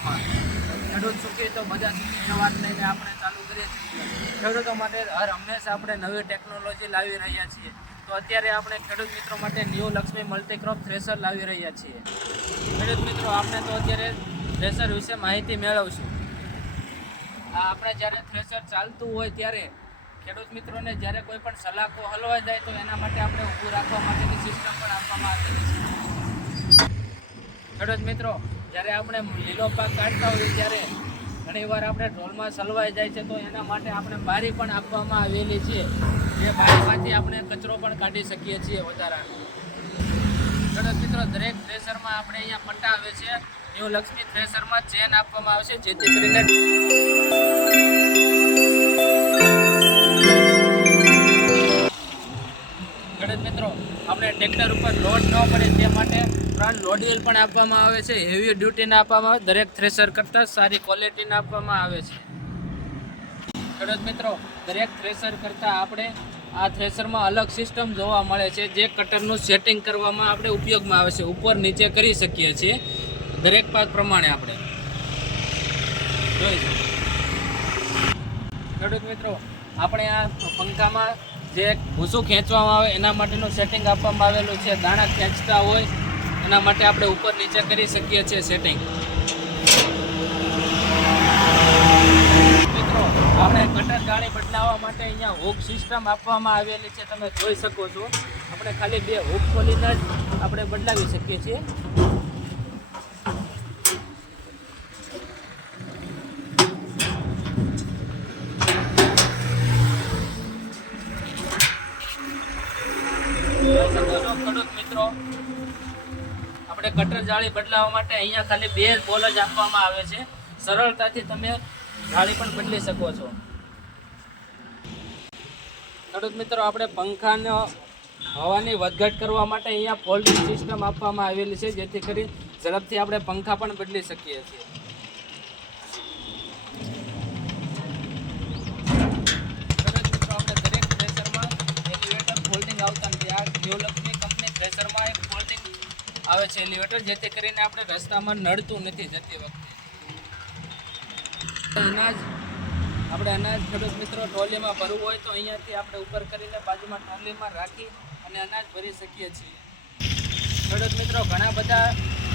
ટ્રેક્ટરમાં ખેડૂત સુખી તો બધા સુખી વાત લઈને આપણે ચાલુ કરીએ છીએ. ખેડૂતો માટે હંમેશા આપણે નવી ટેકનોલોજી લાવી રહ્યા છીએ. તો અત્યારે આપણે ખેડૂત મિત્રો માટે ન્યૂ લક્ષ્મી મલ્ટીક્રોપ થ્રેશર લાવી રહ્યા છીએ. ખેડૂત મિત્રો આપણે તો અત્યારે થ્રેશર વિશે માહિતી મેળવશું. આપણે જ્યારે થ્રેશર ચાલતું હોય ત્યારે ખેડૂત મિત્રોને જ્યારે કોઈ પણ સલાખો હલવાઈ જાય તો એના માટે આપણે ઊભું રાખવા માટેની સિસ્ટમ પણ આપવામાં આવેલી છે. ખેડૂત મિત્રો, જ્યારે આપણે લીલો પાક કાઢતા હોઈએ ત્યારે ઘણીવાર આપણે ઢોલમાં સલવાઈ જાય છે, તો એના માટે આપણે બારી પણ આપવામાં આવેલી છે. જે બારીમાંથી આપણે કચરો પણ કાઢી શકીએ છીએ વધારાનો. ખેડૂત મિત્રો, દરેક થ્રેશરમાં આપણે અહીંયા પટ્ટા આવે છે. ન્યૂ લક્ષ્મી થ્રેશરમાં ચેન આપવામાં આવશે, જેથી કરીને ખેડૂત મિત્રો આપણે ટ્રેક્ટર ઉપર લોડ ન પડે તે માટે 3 લોડ વ્હીલ પણ આપવામાં આવે છે. હેવી ડ્યુટીના આપવામાં આવે, દરેક થ્રેશર કરતાં સારી ક્વોલિટીના આપવામાં આવે છે. ખેડૂત મિત્રો, દરેક થ્રેશર કરતાં આપણે આ થ્રેશરમાં અલગ સિસ્ટમ જોવા મળે છે, જે કટરનું સેટિંગ કરવામાં આપણે ઉપયોગમાં આવે છે. ઉપર નીચે કરી શકીએ છીએ દરેક પાક પ્રમાણે આપણે જોઈ શકીએ. ખેડૂત મિત્રો, આપણે આ પંખામાં જે ભૂસું ખેંચવામાં આવે એના માટેનું સેટિંગ આપવામાં આવેલું છે. દાણા ખેંચતા હોય એના માટે આપણે ઉપર નીચે કરી શકીએ છીએ સેટિંગ. મિત્રો, આપણે કટર જાળી બદલાવવા માટે અહીંયા હુક સિસ્ટમ આપવામાં આવેલી છે. તમે જોઈ શકો છો, આપણે ખાલી 2 હુક ખોલીને જ આપણે બદલાવી શકીએ છીએ. ખેડૂત મિત્રો, આપણે કટર જાળી બદલાવવા માટે અહીંયા ખાલી 2 બોલ જ આપવામાં આવે છે. સરળતાથી તમે જાળી પણ બદલી શકો છો. ખેડૂત મિત્રો, આપણે પંખાનો હવાની વધઘટ કરવા માટે અહીંયા ફોલ્ડિંગ સિસ્ટમ આપવામાં આવેલી છે, જેથી કરી ઝડપથી આપણે પંખા પણ બદલી શકીએ છીએ. આવતા નથી. આ ન્યૂ લક્ષ્મી કંપની થ્રેશરમાં એક ફોલ્ડિંગ આવે છે એલિવેટર, જેથી કરીને આપણે રસ્તામાં નડતું નથી જતી વખતે. અનાજ ખેડૂત મિત્રો ટ્રોલીમાં ભરવું હોય તો અહીંયાથી આપણે ઉપર કરીને બાજુમાં ટ્રોલીમાં રાખી અને અનાજ ભરી શકીએ છીએ. ખેડૂત મિત્રો, ઘણા બધા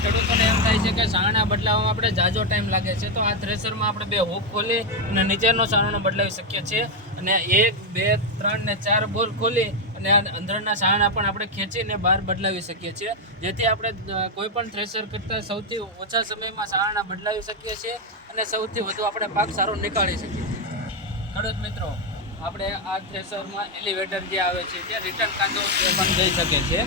ખેડૂતોને એમ થાય છે કે સાણા બદલાવવામાં આપણે ઝાઝો ટાઈમ લાગે છે, તો આ થ્રેશરમાં આપણે 2 હુક ખોલી અને નીચેનો સાણો બદલાવી શકીએ છીએ. અને 1, 2, 3 ને 4 બોલ ખોલી અને અંદરના સાણા પણ આપણે ખેંચીને બહાર બદલાવી શકીએ છીએ, જેથી આપણે કોઈ પણ થ્રેશર કરતાં સૌથી ઓછા સમયમાં સાણા બદલાવી શકીએ છીએ અને સૌથી વધુ આપણે પાક સારો નીકાળી શકીએ છીએ. ખેડૂત મિત્રો, આપણે આ થ્રેશરમાં એલિવેટર જે આવે છે તે રિટર્ન કાંદો પણ જઈ શકે છે.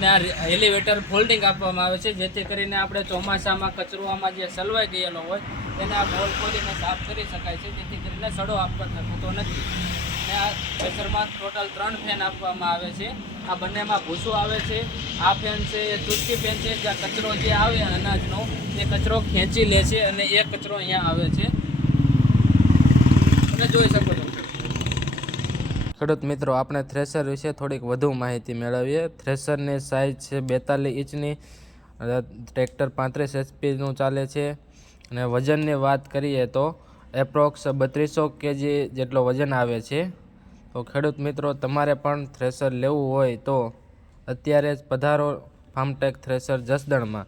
ને આ એલિવેટર ફોલ્ડિંગ આપવામાં આવે છે, જેથી કરીને આપણે ચોમાસામાં કચરો આમાં જે સલવાઈ ગયેલો હોય તેને આ બોલ ખોલીને સાફ કરી શકાય છે, જેથી કરીને સડો આપવા થતો નથી. અને આ થ્રેશરમાં ટોટલ 3 ફેન આપવામાં આવે છે. આ બંનેમાં ભૂસું આવે છે. આ ફેન છે એ ચૂસ્કી ફેન છે, જ્યાં કચરો જે આવે અનાજનો એ કચરો ખેંચી લે છે અને એ કચરો અહીંયા આવે છે. તમે જોઈ શકો છો. ખેડૂત મિત્રો, આપણે થ્રેશર વિશે થોડીક વધુ માહિતી મેળવીએ. થ્રેશરની સાઇઝ છે 42 ઇંચની. ટ્રેક્ટર 35 HP ચાલે છે. અને વજનની વાત કરીએ તો એપ્રોક્સ 3200 kg જેટલો વજન આવે છે. તો ખેડૂત મિત્રો, તમારે પણ થ્રેશર લેવું હોય તો અત્યારે જ પધારો ફાર્મટેક થ્રેશર જસદણમાં.